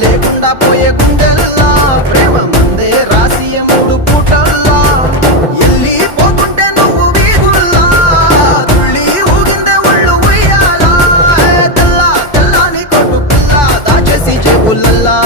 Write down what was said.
లేకుండా పోయే గుండెల్లా ప్రేమ మందే రాసి మూడు పూటల్లా ఎల్లి పోతుంటే నువ్వు వీధుల్లా తుళ్ళి ఊగిందే ఒళ్ళు ఉయ్యాలా తెల్లా తెల్లాని కొట్టు పిల్ల దాచేసి చెవులల్లా